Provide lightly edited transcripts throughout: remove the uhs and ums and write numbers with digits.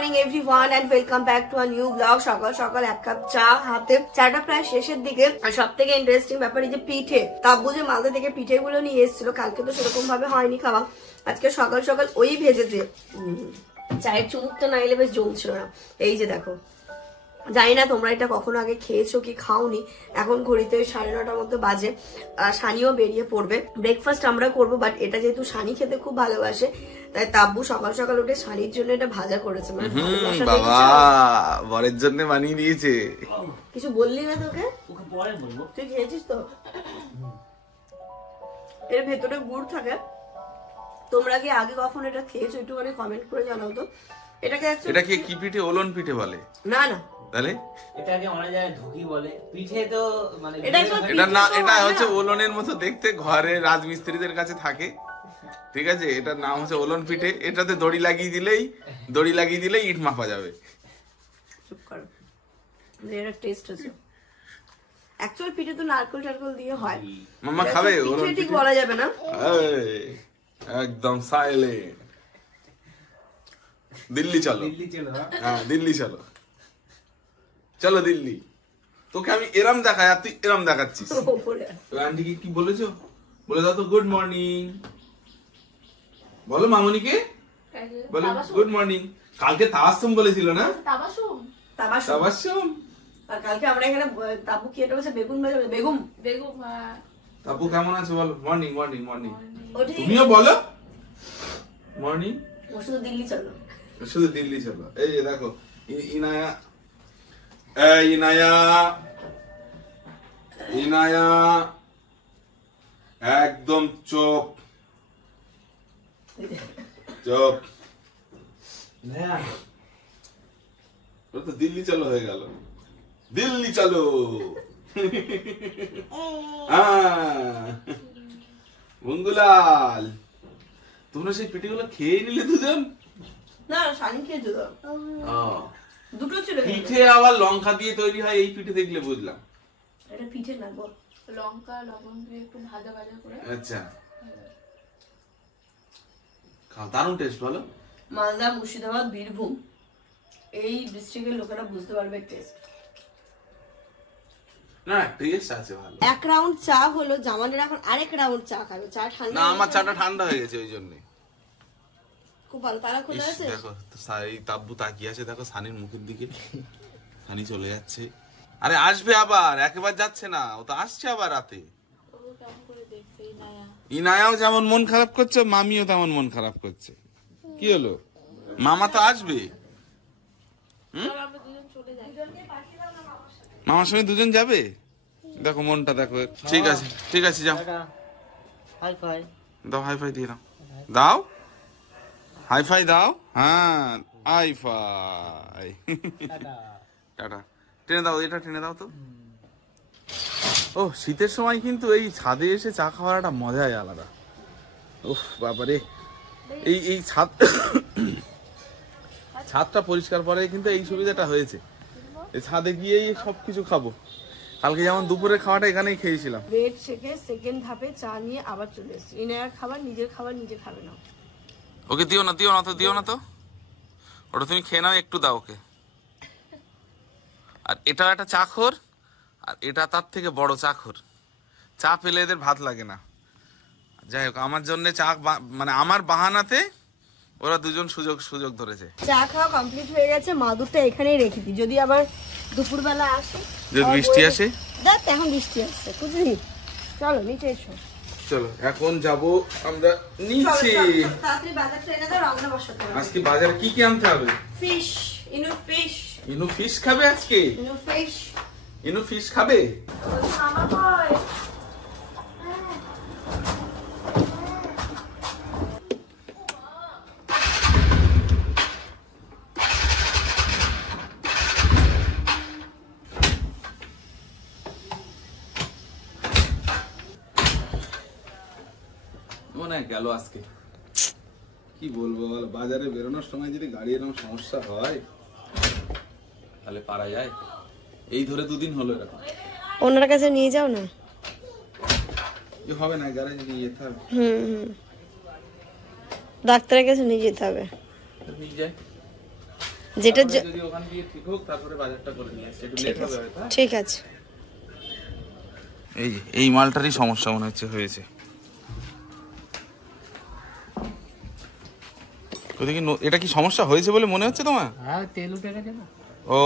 Morning everyone and welcome back to a new blog. সকাল সকাল এক কাপ চা হাতে, চাটা প্রায় শেষের দিকে। আর সব থেকে ইন্টারেস্টিং ব্যাপার এই যে পিঠে, তাব্বু যে মালদা থেকে পিঠে গুলো নিয়ে এসেছিল, কালকে তো সেরকম ভাবে হয়নি খাওয়া, আজকে সকাল সকাল ওই ভেজেছে। চায়ের চুমুকটা না এলে বেশ জমছিল না। এই যে দেখো, জানি না তোমরা এটা কখনো আগে খেয়েছো কি খাওনি। এখন ঘড়িতে 9:30 মতো বাজে, সানিও বেরিয়ে পড়বে। ব্রেকফাস্ট আমরা করবো, বাট এটা যেহেতু সানি খেতে খুব ভালোবাসে, তাই তাব্বু সকাল সকাল উঠে সানির জন্য এটা ভাজা করেছে। মানে বাবা বরের জন্য বানিয়ে দিয়েছে। কিছু বললি না তোকে? তুই খেয়েছিস তো? এর ভেতরে গুড় থাকে। তোমরা কি আগে কখনো এটা খেয়েছো? একটুখানি কমেন্ট করে জানাও তো। এটা কি পিঠে? ওলন পিঠে বলে না? না, তাহলে এটাকে অনেক জায়গায় ধুকি বলে। পিঠে তো মানে এটা না, এটা হচ্ছে ওলনের মতো দেখতে, ঘরে রাজমিস্ত্রিদের কাছে থাকে, ঠিক আছে? এটার নাম হচ্ছে ওলন পিঠে। এটাতে দড়ি লাগিয়ে দিলেই ইট মাপা যাবে। চুপ করো, এর টেস্ট আছে। অ্যাকচুয়াল পিঠে তো নারকেল টারকেল দিয়ে হয়। মামা খাবে ওলন পিঠে? ঠিক বলা যাবে না, একদম সাইলেন্ট। দিল্লি চলো। হ্যাঁ দিল্লি চলো, চলো দিল্লি। তোকে আমি এরম দেখাই আর তুই এরম দেখাচ্ছিস। আন্টিকে কি বলেছো? বলে দাও তো গুড মর্নিং। বলো মামনিকে, বলো গুড মর্নিং। কালকে তাবাসসুম বলেছিল না? তাবাসসুম। আর কালকে আমরা এখানে তাব্বু কি এটা বলছে? বেগুন ভাজা। বেগুম। তাব্বু কেমন আছে বলো? Morning morning morning. তুমিও বলো মর্নিং। শুধু দিল্লি চলো, শুধু দিল্লি চলো। এই যে দেখো ইনায়া, ইনায়া একদম চুপ চুপ। তো দিল্লি চলো হয়ে গেল। দিল্লি চলো। মঙ্গুলাল, তোমরা সেই পিঠেগুলো খেয়ে নিলে দুজন? না সানি খেয়েছো তো? দুটো ছিল। পিঠে আবার লঙ্কা দিয়ে তৈরি হয়, এই পিঠে দেখলে বুঝলাম। এটা পিঠে না গো, লঙ্কা লবণ দিয়ে একটু ভাজা ভাজা করে। আচ্ছা, খাও, দারুণ টেস্ট। বলো মালদা, মুর্শিদাবাদ, বীরভূম এই ডিস্ট্রিক্টের লোকেরা বুঝতে পারবে টেস্ট। না টেস্ট আছে ভালো। এক রাউন্ড চা হলো, জামানের এখন আরেক রাউন্ড চা খাবে। চা ঠান্ডা না, আমার চাটা ঠান্ডা হয়ে গেছে, ওই জন্য। খুব ভালো, তারা খোলা আছে। দেখো এই তাব্বু তাকিয়ে আছে, দেখো সানির মুখের দিকে। সানি চলে যাচ্ছে। আরে আসবে আবার, একেবারে যাচ্ছে না, ও তো আসছে আবার রাতে। ইনায়াও যেমন মন খারাপ করছে, মামিও তেমন মন খারাপ করছে। কি হলো? মামা তো আসবে। মামার সঙ্গে দুজন যাবে। দেখো মনটা দেখো। ঠিক আছে ঠিক আছে, যাও। দাও হাই ফাই দিয়ে দাও। দাও হাই ফাই দাও। হ্যাঁ হাই ফাই। টাটা। টেনে দাও, এটা টেনে দাও তো। ও শীতের সময় কিন্তু এই ছাদে এসে চা খাওয়ার একটা মজাই আলাদা। উফ বাবারে, এই ছাদটা পরিষ্কার পরে কিন্তু এই সুবিধাটা হয়েছে, এই ছাদে গিয়েই সবকিছু খাবো। কালকে যেমন দুপুরে খাওয়াটা এখানেই খেয়েছিলাম। ব্রেড শেখে সেকেন্ড ধাপে চা নিয়ে আবার চলে এসেছি। ইনায়ার খাবার নিজে খাবে না। ওকে দিও না তো। ওটা তুমি খেয়ে নাও, একটু দাও ওকে। আর এটা একটা চাখর, আর এটা তার থেকে বড় চাখর। চা পেলে এদের ভাত লাগে না। যাই হোক, আমার জন্য চা, মানে আমার বাহানাতে ওরা দুজন সুযোগ ধরেছে। চা খাওয়া কমপ্লিট হয়ে গেছে। মাদুরটা এখানেই রেখে দিই, যদি আবার দুপুরবেলা আসে, যদি বৃষ্টি আসে। দেখ এখন বৃষ্টি আসছে, বুঝলি? চলো নিচে এসো। চলো এখন যাব আমরা নিচে। তাড়াতাড়ি বাজারটা এনে দাও, রান্না বসাতে হবে। আজকে বাজারে কি আনতে হবে? ফিশ। ইনু ফিশ খাবে আজকে? ইনু ফিশ খাবে? গেল আজকে। কি বলবো বলো, বাজারে বেরোনোর সময় যদি গাড়ি এরকম সমস্যা হয় তাহলে পারা যায়? এই ধরে 2 দিন হলো এরকম। ওনার কাছে নিয়ে যাও না। হবে না, গ্যারেজে নিয়ে যেতে হবে। ডাক্তারের কাছে নিয়ে যেতে হবে। নিয়ে যাই। যেটা যদি ওখান দিয়ে ঠিক হোক তারপরে বাজারটা করে নিয়ে আসি, একটু লেট হবে হয়তো। ঠিক আছে। এই মালটারই সমস্যা মনে হচ্ছে হয়েছে। ওদিকে এটা কি সমস্যা হয়েছে বলে মনে হচ্ছে তোমার? হ্যাঁ, তেল উঠে গেছে না। ও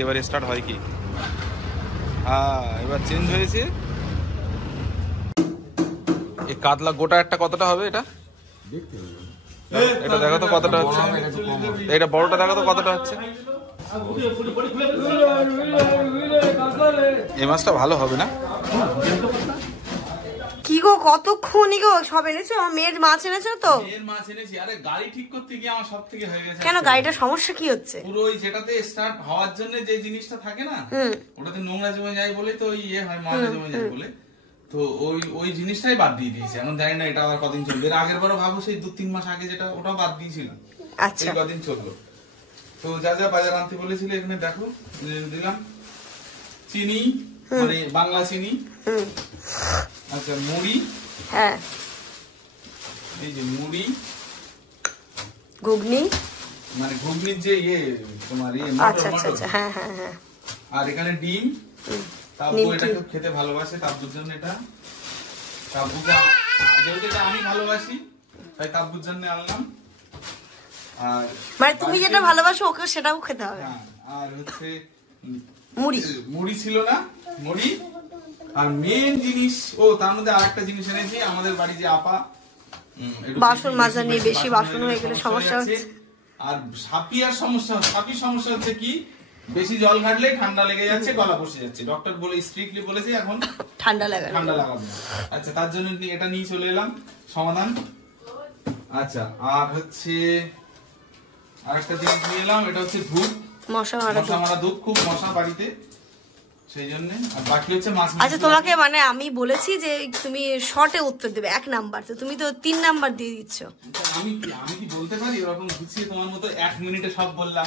এবারে স্টার্ট হয় কি? হ্যাঁ, এবার চেঞ্জ হয়েছে। এই কাতলা গোটা একটা কতটা হবে এটা? এটা দেখো তো কতটা হচ্ছে। এটা বড়টা দেখো তো কতটা হচ্ছে। এই মাছটা ভালো হবে না? কি গো কতক্ষণই গো সব এনেছো? মেয়ের মাছ এনেছো তো? মেয়ের মাছ এনেছি। আরে গাড়ি ঠিক করতে গিয়ে আমার সব থেকে হয়ে গেছে। কেন গাড়িটার সমস্যা কি হচ্ছে? পুরো ওই যেটাতে স্টার্ট হওয়ার জন্য যে জিনিসটা থাকে না, ওটাতে নোংরা জমে যায় বলে তো ইয়ে হয়, ময়লা জমে যায় বলে তো ওই জিনিসটাই বাদ দিয়ে দিয়েছে। এখন জানি না এটা আবার কদিন চলবে। এর আগের বারও ভাবো সেই 2-3 মাস আগে যেটা ওটাও বাদ দিয়েছিল। আচ্ছা, এই কদিন চললো। তো যা যা বাজার আনতে বলেছিল এখানে দেখো দিলাম। চিনি মানে বাংলা চিনি, আচ্ছা মুড়ি, হ্যাঁ এই যে মুড়ি, ঘুগনি, মানে ঘুগনির যে ইয়ে তোমার ইয়ে আচ্ছা আচ্ছা আচ্ছা, হ্যাঁ হ্যাঁ হ্যাঁ, আর এখানে ডিম। তাব্বু এটাকে খেতে ভালোবাসে, তাব্বুর জন্য এটা। তাব্বুকে যেহেতু এটা আমি ভালোবাসি তাই তাব্বুর জন্য আনলাম। আর মানে তুমি যেটা ভালোবাসো ওকে সেটাও খেতে হবে। হ্যাঁ, আর হচ্ছে মুড়ি ছিল না, মুড়ি। আর মেন জিনিস, ও তার মধ্যে আরেকটা জিনিস এনেছি। আমাদের বাড়ি যে আপা বাসন মাজা নিয়ে বেশি বাসন হয়ে গেলে সমস্যা হচ্ছে। আর সাপির সমস্যা হচ্ছে কি, বেশি জল ঘাটলে ঠান্ডা লেগে যাচ্ছে, গলা বসে যাচ্ছে। ডক্টর বলে স্ট্রিক্টলি বলেছে এখন ঠান্ডা লাগাবে। আচ্ছা, তার জন্য এটা নিয়ে চলে এলাম সমাধান। আচ্ছা, আর হচ্ছে আরেকটা জিনিস নিয়ে এলাম, এটা হচ্ছে ধূপ, মশা মারা ধূপ। খুব মশা বাড়িতে, সেই জন্য। আর বাকি হচ্ছে মাছ। আচ্ছা, তোমাকে মানে আমি বলেছি যে তুমি শর্টে উত্তর দেবে 1 নাম্বার, তো তুমি তো 3 নাম্বার দিয়ে দিচ্ছ। আমি কি বলতে পারি ওরকম গুছিয়ে তোমার মতো 1 মিনিটে সব বললাম?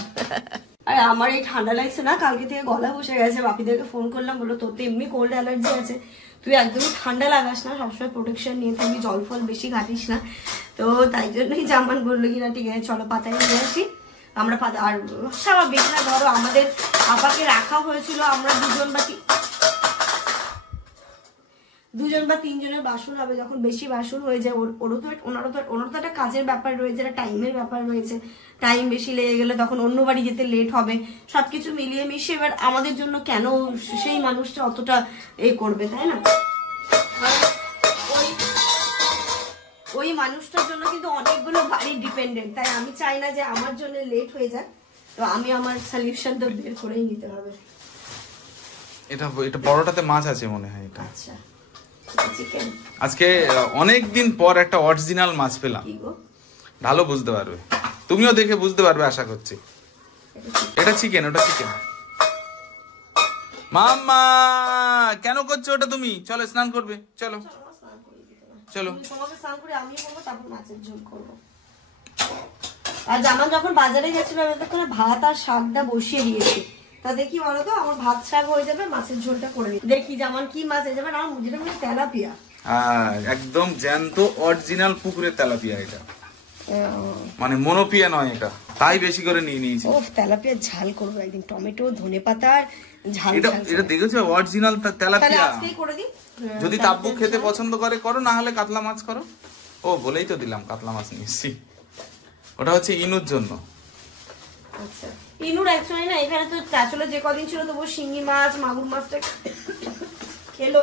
আরে আমার এই ঠান্ডা লাগছে না, কালকে থেকে গলা বসে গেছে। বাপিদেরকে ফোন করলাম, বললো তোর তো এমনি কোল্ড অ্যালার্জি আছে, তুই একদমই ঠান্ডা লাগাস না, সবসময় প্রোটেকশন নিয়ে থাকবি, জল ফল বেশি ঘাটিস না। তো তাই জন্যই জামান বললো কিনা ঠিক আছে চলো পাতায় নিয়ে আসি। আমরা পাতা, আর স্বাভাবিক না, ধরো আমাদের আপাকে রাখা হয়েছিল, আমরা 2 বা 3 জনের বাসন হবে। যখন বেশি বাসন হয়ে যায় ওনারও তো একটা কাজের ব্যাপার রয়েছে, একটা টাইমের ব্যাপার রয়েছে। টাইম বেশি লেগে গেলে তখন অন্য বাড়ি যেতে লেট হবে। সবকিছু মিলিয়ে মিশিয়ে এবার আমাদের জন্য কেন সেই মানুষটা অতটা করবে, তাই না? ওই মানুষটার জন্য কিন্তু অনেকগুলো বাড়ি ডিপেন্ডেন্ট, তাই আমি চাই না যে আমার জন্য লেট হয়ে যাক। তো আমি আমার সলিউশন তো বের করেই নিতে হবে। এটা বড়টাতে মাছ আছে মনে হয়। এটা আচ্ছা, চিকেন। আজকে অনেকদিন পর একটা অরিজিনাল মাছ পেলাম। ভালো বুঝতে পারবে, তুমিও দেখে বুঝতে পারবে আশা করছি। এটা চিকেন, ওটা চিকেন। মাম্মা কেন করছো ওটা তুমি? চলো স্নান করবে, চলো চলো। তোমাকে স্নান করে আমি করবো, তারপর মাছের ঝোল করবো। আর জামান যখন বাজারে গেছিল তখন ভাত আর শাকটা বসিয়ে দিয়েছি। তা দেখি বলো তো, আমার ভাত শাক হয়ে যাবে, মাছের ঝোলটা করে দিই। দেখি যেমন কি মাছ হয়ে যাবে। আমার মুজিটা মানে তেলাপিয়া, একদম জ্যান্ত অরিজিনাল পুকুরের তেলাপিয়া। এটা মানে মনোপিয়া নয়, এটা তাই বেশি করে নিয়ে নিয়েছি। ও তেলাপিয়া ঝাল করবো একদিন, টমেটো ধনে পাতার ঝাল। এটা দেখেছো অরিজিনাল তেলাপিয়া? আজকেই করে দিই। যদি তাব্বু খেতে পছন্দ করে করো, না হলে কাতলা মাছ করো। ও বলেই তো দিলাম কাতলা মাছ নিয়েছি। ওটা হচ্ছে ইনুর জন্য। আচ্ছা, ইনুর অ্যাকচুয়ালি না এখানে তো আসলে যে কদিন ছিল তবু শিঙি মাছ মাগুর মাছটা খেলো,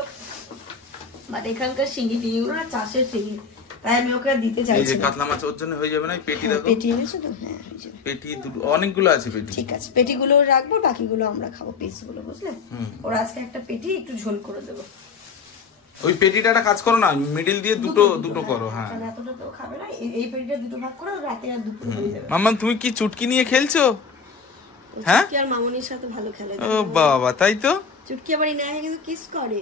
বাট এখানকার শিঙি টিঙিগুলো না চাষের শিঙি, তাই আমি ওকে দিতে চাইছি। এই যে কাতলা মাছ ওর জন্য হয়ে যাবে না? পেটি দেখো, পেটি এনেছো তো? হ্যাঁ হয়ে যাবে। পেটি দুটো, অনেকগুলো আছে পেটি। ঠিক আছে, পেটিগুলো রাখবো, বাকিগুলো আমরা খাবো, পিসগুলো, বুঝলে? ওরা আজকে একটা পেটি একটু ঝোল করে দেবো। ওই পেটিটা একটা কাজ করো না, মিডিল দিয়ে দুটো করো। হ্যাঁ, এতটা তো খাবে না, এই পেটিটা 2 ভাগ করে রাতে আর দুপুরে হয়ে যাবে। মাম্মা তুমি কি চুটকি নিয়ে খেলছো? হ্যাঁ, চুটকি আর মামনির সাথে ভালো খেলে। ও বাবা, তাই তো? চুটকি আবার ইনায়াকে কিন্তু কিস করে।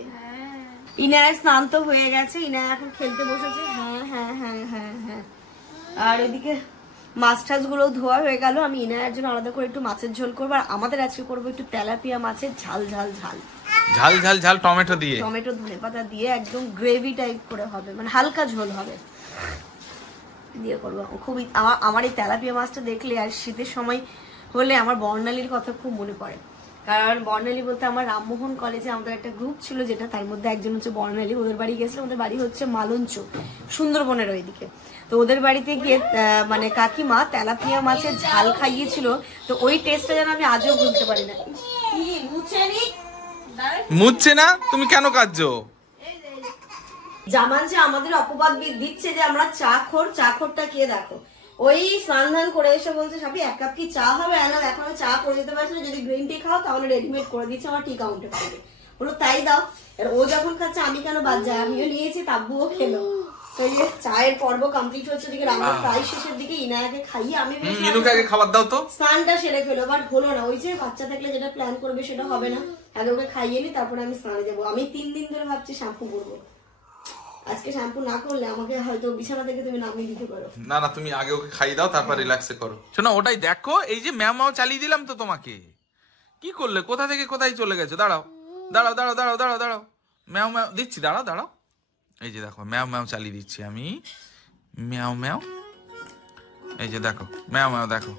ইনায়া স্নান তো হয়ে গেছে, ইনায়া এখন খেলতে বসেছে। হ্যাঁ হ্যাঁ হ্যাঁ হ্যাঁ হ্যাঁ। আর এদিকে মাছ টাছ গুলো ধোয়া হয়ে গেল। আমি ইনায়ার জন্য আলাদা করে একটু মাছের ঝোল করবো, আর আমাদের আজকে করবো একটু তেলাপিয়া মাছের ঝাল ঝাল ঝাল ঝাল ঝাল ঝাল টমেটো দিয়ে, টমেটো ধনে পাতা দিয়ে একদম গ্রেভি টাইপ করে হবে, মানে হালকা ঝোল হবে। দিয়ে করবো। খুবই আমার এই তেলাপিয়া মাছটা দেখলে আর শীতের সময় হলে আমার বর্ণালীর কথা খুব মনে পড়ে। কারণ বর্ণালী বলতে আমার রামমোহন কলেজে আমাদের একটা গ্রুপ ছিল, যেটা তার মধ্যে একজন হচ্ছে বর্ণালী। ওদের বাড়ি গেছিলাম, ওদের বাড়ি হচ্ছে মালঞ্চ, সুন্দরবনের ওইদিকে। তো ওদের বাড়িতে গিয়ে মানে কাকিমা তেলাপিয়া মাছের ঝাল খাইয়েছিল। তো ওই টেস্টটা যেন আমি আজও ভুলতে পারি না। মুছছে না, তুমি কেন কাঁদছো? জামান যে আমাদের অপবাদ দিচ্ছে যে আমরা চাখোরটা কে দেখো, ওই স্নান ধান করে এসে বলছে সাপি 1 কাপ কি চা হবে? এখনো চা করে দিতে পারছি না, যদি গ্রিন টি খাও তাহলে রেডিমেড করে দিচ্ছে আমার টি কাউন্টে খাবে। বলো তাই দাও। ও যখন খাচ্ছে আমি কেন বাদ যাই, আমিও নিয়েছি, তাব্বুও খেলো। তো এই চায়ের পর্ব কমপ্লিট হচ্ছে, দিকে রান্নার প্রায় শেষের দিকে। ইনায়াকে খাইয়ে আমি ইনুকে খাবার দাও তো, স্নানটা সেরে ফেলো, বাট হলো না। ওই যে বাচ্চা থাকলে যেটা প্ল্যান করবে সেটা হবে না। আগে ওকে খাইয়ে নি, তারপরে আমি স্নানে যাবো। আমি 3 দিন ধরে ভাবছি শ্যাম্পু করবো। আজকে শ্যাম্পু না করলে আমাকে হয়তো বিছানা থেকে তুমি নামিয়ে দিতে পারো। না না, তুমি আগে ওকে খাইয়ে দাও, তারপর রিল্যাক্সে করো। শোনো, ওটাই দেখো, এই যে ম্যাও ম্যাও চালিয়ে দিলাম তো তোমাকে। কি করলে? কোথা থেকে কোথায় চলে গেছো? দাঁড়াও দাঁড়াও দাঁড়াও দাঁড়াও দাঁড়াও দাঁড়াও, ম্যাও ম্যাও দিচ্ছি, দাঁড়াও দাঁড়াও। এই যে দেখো, ম্যাও ম্যাও চালিয়ে দিচ্ছি আমি, ম্যাও ম্যাও। এই যে দেখো, ম্যাও ম্যাও দেখো,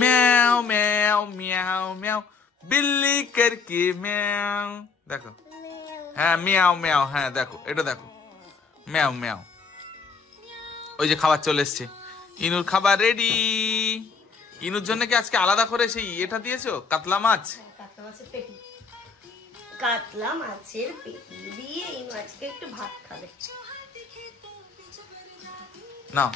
ম্যাও ম্যাও ম্যাও ম্যাও, বিল্লি করকে ম্যাও। দেখো, হ্যাঁ ম্যাও ম্যাও, হ্যাঁ দেখো, এটা দেখো, ম্যাও ম্যাও। ওই যে খাবার চলে এসছে, ইনুর খাবার রেডি। ইনুর জন্য কি আজকে আলাদা করে সেই এটা দিয়েছো, কাতলা মাছ? কাতলা মাছের পেটি, কাতলা মাছের পেটি দিয়ে এই মাছকে একটু ভাত খাবে। না,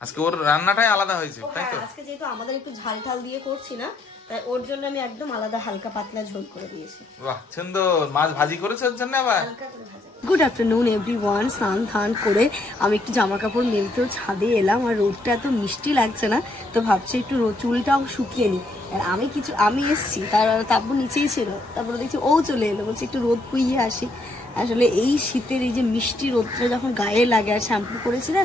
আজকে ওর রান্নাটাই আলাদা হয়েছে, তাই তো? আজকে যেহেতু আমাদের একটু ঝাল ঝাল দিয়ে করছি না, তাই ওর জন্য আমি একদম আলাদা হালকা পাতলা ঝোল করে দিয়েছি। বাহ, সুন্দর। মাছ ভাজি করেছো ওর জন্য আবার? Good afternoon everyone. স্নান ধান করে আমি একটু জামা কাপড় মেলতেও ছাদে এলাম। আর রোদটা এত মিষ্টি লাগছে না, তো ভাবছি একটু চুলটাও শুকিয়ে নি। আর আমি এসছি, তারপর নিচেই ছিল, তারপরে দেখছি ও চলে এলো, বলছি একটু রোদ পুইয়ে আসি। আসলে এই শীতের এই যে মিষ্টি রোদটা যখন গায়ে লাগে, আর শ্যাম্পু করেছি না,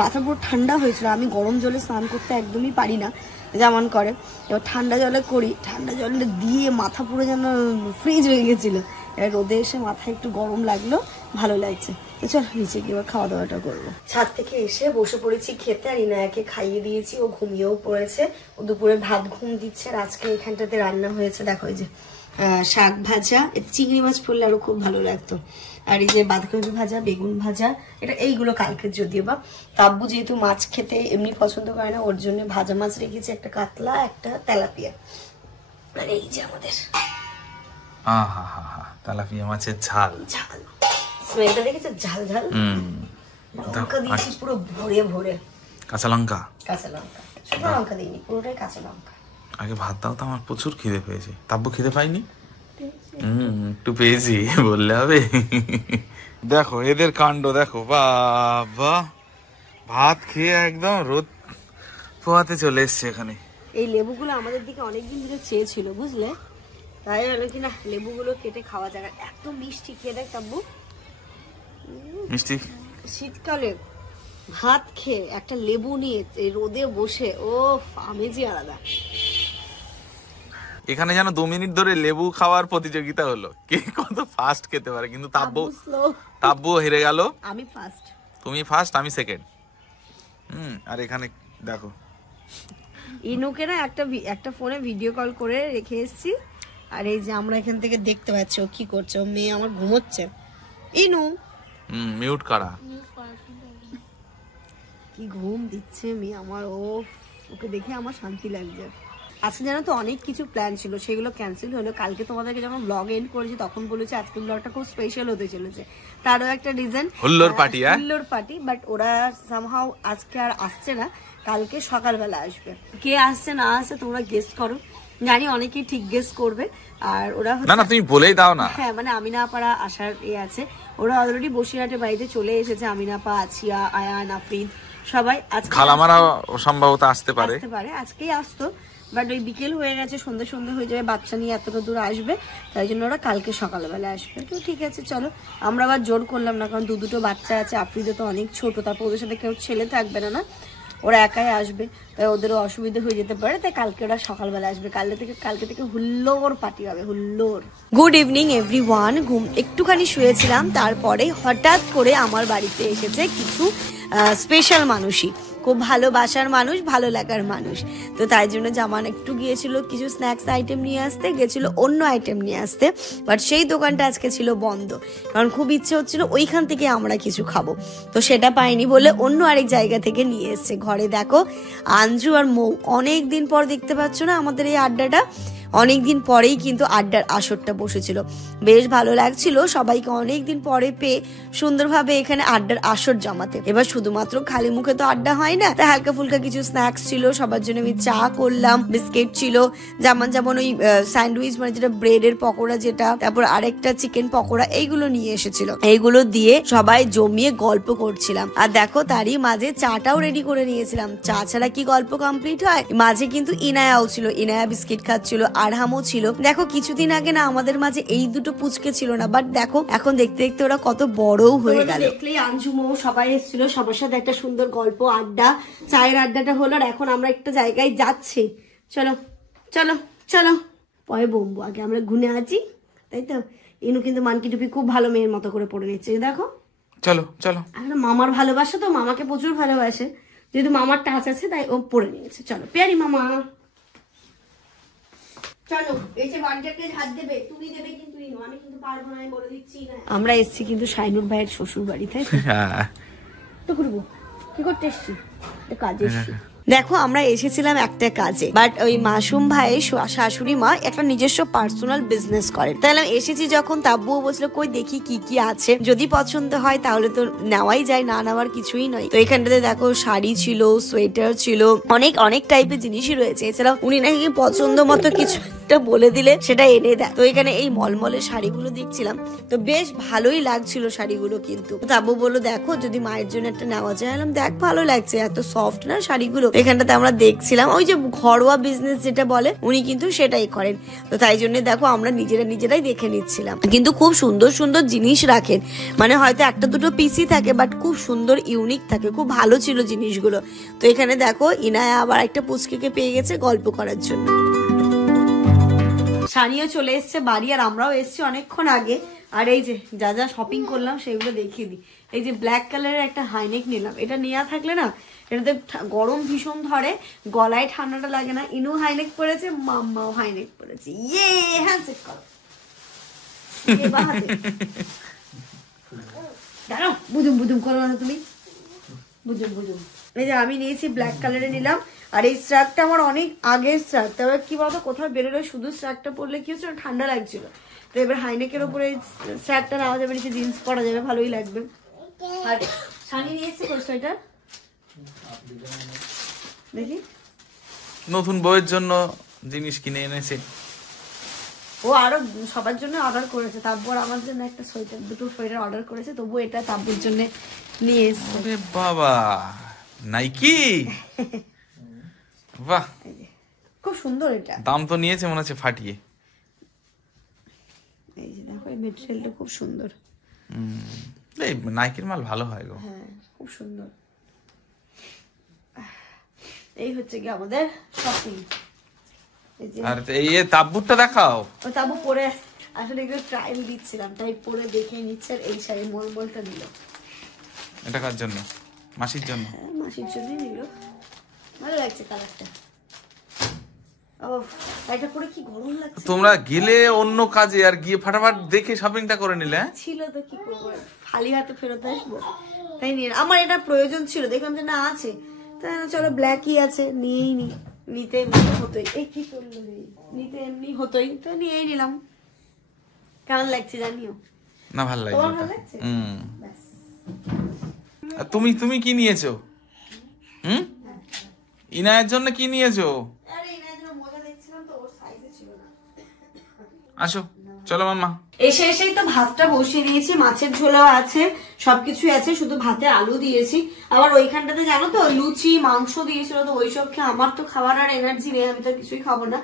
মাথা পুরো ঠান্ডা হয়েছিল। আমি গরম জলে স্নান করতে একদমই পারি না, যেমন করে। এবার ঠান্ডা জলে করি, ঠান্ডা জলে দিয়ে মাথা পুরো যেন ফ্রিজ হয়ে গেছিল। এবার রোদে এসে মাথা একটু গরম লাগলো, ভালো লাগছে। তো চল নিচে গিয়ে খাওয়া দাওয়াটা করবো। ছাদ থেকে এসে বসে পড়েছি খেতে, আর ইনায়াকে খাইয়ে দিয়েছি, ও ঘুমিয়েও পড়েছে। ও দুপুরে ভাত ঘুম দিচ্ছে। আর আজকে এখানটাতে রান্না হয়েছে দেখো, এই যে শাক ভাজা, চিংড়ি মাছ পড়লে আরো খুব ভালো লাগতো। আর এই যে বাঁধাকপি ভাজা, বেগুন ভাজা, এইগুলো কালকের যদিও বা। তাব্বু যেহেতু মাছ খেতে এমনি পছন্দ করে না, ওর জন্য ভাজা মাছ রেখেছি, একটা কাতলা, একটা তেলাপিয়া। আর এই যে আমাদের তেলাপিয়া মাছের ঝাল। ঝাল স্মেলটা দেখেছো, ঝাল ঝাল। লঙ্কা দিয়েছি পুরো ভরে ভরে, কাঁচা লঙ্কা। কাঁচা লঙ্কা, শুধু লঙ্কা দিইনি, পুরোটাই কাঁচা লঙ্কা। আগে ভাত দাও তো, আমার প্রচুর খিদে পেয়েছে। তাব্বু খিদে পাইনি? একটু পেয়েছি বললে হবে। দেখো এদের কাণ্ড দেখো, বাবা ভাত খেয়ে একদম রোদ পোহাতে চলে এসছে এখানে। এই লেবুগুলো আমাদের দিকে অনেকদিন ধরে চেয়েছিল, বুঝলে, তাই হলো কিনা লেবুগুলো কেটে খাওয়া যায়। এত মিষ্টি, খেয়ে দেখ তাব্বু, মিষ্টি। শীতকালে ভাত খেয়ে একটা লেবু নিয়ে রোদে বসে, ও আমেজই আলাদা। এখানে যেন 2 মিনিট ধরে লেবু খাওয়ার প্রতিযোগিতা হলো, কে কত ফাস্ট খেতে পারে। কিন্তু তাব্বু হেরে গেল। আমি ফার্স্ট, তুমি ফার্স্ট, আমি সেকেন্ড। আর এখানে দেখো, ইনুকে না একটা ফোনে ভিডিও কল করে রেখে এসেছি। আর এই যে আমরা এখান থেকে দেখতে পাচ্ছি ও কি করছে। ও মেয়ে আমার ঘুমোচ্ছে। ইনু মিউট করা, কি ঘুম দিচ্ছে মেয়ে আমার। ওকে দেখে আমার শান্তি লাগছে। আজকে জানো তো অনেক কিছু প্ল্যান ছিল, সেগুলো ক্যান্সেল হলো। কালকে তোমাদেরকে যখন ব্লগ এন্ড করেছি তখন বলেছি আজকে ব্লগটা খুব স্পেশাল হতে চলেছে। তারও একটা রিজন, হুল্লোড় পার্টি। হুল্লোড় পার্টি, বাট ওরা সামহাউ আজকে আর আসছে না, কালকে সকালবেলা আসবে। কে আসছে না আসছে তোমরা গেস করো, জানি অনেকেই ঠিক গেস করবে। আর ওরা না তুমি বলেই দাও না। হ্যাঁ, মানে আমিনাপাড়া আসার আছে। ওরা অলরেডি বসিরহাটে বাড়িতে চলে এসেছে। আমিনাপা, আছিয়া, আয়ান, আফরিন সবাই আজকে খালামারা সম্ভবত আসতে পারে, আজকেই আসতো, বাট ওই বিকেল হয়ে গেছে, সন্ধ্যে হয়ে যাবে, বাচ্চা নিয়ে এতটা দূর আসবে, তাই জন্য ওরা কালকে সকালবেলা আসবে। তো ঠিক আছে চলো, আমরা আবার জোর করলাম না, কারণ দুটো বাচ্চা আছে, আফ্রিদে তো অনেক ছোট, তারপর ওদের সাথে কেউ ছেলে থাকবে না। ওরা একাই আসবে, তাই ওদেরও অসুবিধা হয়ে যেতে পারে, তাই কালকে ওরা সকালবেলা আসবে। কালকে থেকে হুল্লোড় পার্টি হবে, হুল্লোড়। Good evening everyone. একটুখানি শুয়েছিলাম, তারপরে হঠাৎ করে আমার বাড়িতে এসেছে কিছু স্পেশাল মানুষই, খুব ভালোবাসার মানুষ, ভালো লাগার মানুষ। তো তাই জন্য জামান একটু গিয়েছিল কিছু স্ন্যাক্স আইটেম নিয়ে আসতে, গেছিল অন্য আইটেম নিয়ে আসতে, বাট সেই দোকানটা আজকে ছিল বন্ধ, কারণ খুব ইচ্ছে হচ্ছিল ওইখান থেকে আমরা কিছু খাবো, তো সেটা পাইনি বলে অন্য আরেক জায়গা থেকে নিয়ে এসছে। ঘরে দেখো আঞ্জু আর মৌ, অনেক দিন পর দেখতে পাচ্ছ না আমাদের এই আড্ডাটা, অনেকদিন পরেই কিন্তু আড্ডার আসরটা বসেছিল, বেশ ভালো লাগছিল সবাইকে অনেকদিন পরে পেয়ে সুন্দরভাবে এখানে আড্ডার আসর জমাতে। এবার শুধুমাত্র খালি মুখে তো আড্ডা হয় না, তাই হালকা ফুলকা কিছু স্ন্যাক্স ছিল, সবার জন্য আমি চা করলাম, বিস্কিট ছিল, যেমন ওই স্যান্ডউইচ মানে যেটা ব্রেডের পকোড়া যেটা, তারপর আরেকটা চিকেন পকোড়া, এইগুলো নিয়ে এসেছিল। এইগুলো দিয়ে সবাই জমিয়ে গল্প করছিলাম। আর দেখো তারই মাঝে চাটাও রেডি করে নিয়েছিলাম, চা ছাড়া কি গল্প কমপ্লিট হয়। মাঝে কিন্তু ইনায়াও ছিল, ইনায়া বিস্কিট খাচ্ছিল, আরহামও ছিল। দেখো কিছুদিন আগে না আমাদের মাঝে এই দুটো পুচকে ছিল না, বাট দেখো এখন দেখতে দেখতে ওরা কত বড়ও হয়ে গেল। দেখলেই আঞ্জু মৌ সবাই এসেছিল, সবার সাথে একটা সুন্দর গল্প আড্ডা, চায়ের আড্ডাটা হলো। আর এখন আমরা একটা জায়গায় যাচ্ছি, চলো চলো চলো, পরে বমবো, আগে আমরা ঘুরে আছি, তাই তো। ইনু কিন্তু মানকি টুপি খুব ভালো মেয়ের মতো করে পড়ে নিচ্ছে, দেখো। চলো চলো। আসলে মামার ভালোবাসা তো, মামাকে প্রচুর ভালোবাসে, যেহেতু মামার টাচ আছে তাই ও পড়ে নিয়েছে। চলো পেয়ারি মামা, চলো এসে বাড়িটাকে হাত দেবে, তুমি দেবে কিন্তু ইনু, আমি কিন্তু পারবো না, আমি বলে দিচ্ছি না। আমরা এসেছি কিন্তু শাইনুর ভাইয়ের শ্বশুর বাড়ি, তাই তো করবো, কি করতে এসছি, কাজে এসছি। দেখো আমরা এসেছিলাম একটা কাজে, বাট ওই মাসুম ভাইয়ের শাশুড়ি মা একটা নিজস্ব পার্সোনাল বিজনেস করেন, তাহলে এসেছি যখন তাব্বুও বলছিল কই দেখি কি কি আছে, যদি পছন্দ হয় তাহলে তো নেওয়াই যায়, না নেওয়ার কিছুই নয়। তো এখানটাতে দেখো শাড়ি ছিল, সোয়েটার ছিল, অনেক টাইপের জিনিসই রয়েছে। এছাড়াও উনি নাকি পছন্দ মতো কিছু বলে দিলে সেটা এনে দেয়। তো এখানে এই মলমলের শাড়িগুলো দেখছিলাম, তো বেশ ভালোই লাগছিল শাড়িগুলো, কিন্তু তাবু বললো দেখো যদি মায়ের জন্য একটা নেওয়া যায়। দেখ ভালো লাগছে, এত সফট না শাড়িগুলো। এখানটাতে আমরা দেখছিলাম ওই যে ঘরোয়া বিজনেস যেটা বলে, উনি কিন্তু সেটাই করেন, তো তাই জন্য দেখো আমরা নিজেরাই দেখে নিচ্ছিলাম। কিন্তু খুব সুন্দর সুন্দর জিনিস রাখেন, মানে হয়তো একটা দুটো পিসই থাকে, বাট খুব সুন্দর ইউনিক থাকে, খুব ভালো ছিল জিনিসগুলো। তো এখানে দেখো ইনায়া আবার একটা পুচকিকে পেয়ে গেছে গল্প করার জন্য। সানিও চলে এসছে বাড়ি, আর আমরাও এসছি অনেকক্ষণ আগে। আর এই যে যা যা শপিং করলাম সেগুলো দেখিয়ে দিই। এই যে ব্ল্যাক কালারের একটা হাইনেক নিলাম, এটা নেওয়া থাকলে না এটাতে গরম ভীষণ ধরে, গলায় ঠান্ডাটা লাগে না। ইনু হাইনেক পরেছে, মাম্মাও হাইনেক পরেছে, ইয়ে হ্যান্ডশেক করো, দাঁড়াও বুদুম করো না তুমি, বুদুম। এই যে আমি নিয়েছি ব্ল্যাক কালারে নিলাম, আর এই স্ট্রাকটা আমার অনেক আগের স্ট্রাক, তবে কি বলতো কোথাও বেরোলে শুধু স্ট্রাকটা পরলে কি হচ্ছে ঠান্ডা লাগছিল, তো এবার হাইনেকের উপরে স্ট্রাকটা নেওয়া যাবে, নিচে জিন্স পরা যাবে, ভালোই লাগবে। আর শানি নিয়েছি সোয়েটার, দেখি নতুন বউয়ের জন্য জিনিস কিনে এনেছে, ও আরো সবার জন্য অর্ডার করেছে, তারপর আমার জন্য একটা সোয়েটার, দুটো সোয়েটার অর্ডার করেছে, তবু এটা তাব্বুর জন্য নিয়ে এসেছে। বাবা নাইকি, বাহ খুব সুন্দর, এটা দাম তো নিয়েছে মনে হচ্ছে ফাটিয়ে। এই যে দেখো এই মেটেরিয়ালটা খুব সুন্দর, এই নাইকির মাল ভালো হয় গো, হ্যাঁ খুব সুন্দর। এই হচ্ছে কি আমাদের শপিং। আর এই তাব্বুরটা দেখাও, ও তাব্বু পরে আসলে এগুলো ট্রায়াল দিচ্ছিলাম, তাই পরে দেখে নিচ্ছে। এই শাড়ি মলমলটা নিল, এটা কার জন্য? মাসির জন্য। হ্যাঁ মাসির জন্যই নিল, ভালো লাগছে কালারটা। ও এটা পরে কি গরম লাগছে। তোমরা গেলে অন্য কাজে, আর গিয়ে ফাটাফাট দেখে শপিংটা করে নিলে। ছিল তো কি করবো, খালি হাতে ফেরত আসবো, তাই নিয়ে আমার এটা প্রয়োজন ছিল, দেখলাম যে না আছে, তাই না চলো ব্ল্যাকই আছে নিয়েই নি, নিতে এমনি হতোই, এই কি করলো নিতে এমনি হতোই, তো নিয়েই নিলাম। কেমন লাগছে জানিও না, ভালো লাগছে। ব্যাস। আর তুমি কি নিয়েছো? ইনায়ের জন্য কি নিয়েছো? আসো চলো মাম্মা। এসেই তো ভাতটা বসিয়ে দিয়েছি, মাছের ঝোলাও আছে, সবকিছুই আছে, শুধু ভাতে আলু দিয়েছি। আবার ওইখানটাতে জানো তো লুচি মাংস দিয়েছিল, তো ওইসব খেয়ে আমার তো খাবার আর এনার্জি নেই, আমি তো কিছুই খাবো না।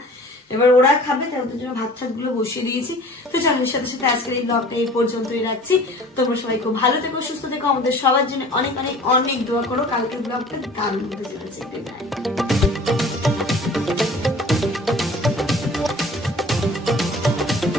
এবার ওরা খাবে, তাই ওদের জন্য ভাত ঠাত গুলো বসিয়ে দিয়েছি। তো চলো সাথে সাথে আজকের এই ব্লগটা এই পর্যন্তই রাখছি। তোমরা সবাই খুব ভালো থেকো, সুস্থ থেকো, আমাদের সবার জন্য অনেক অনেক অনেক দোয়া করো। কালকের ব্লগটা দারুণ হতে চলেছে।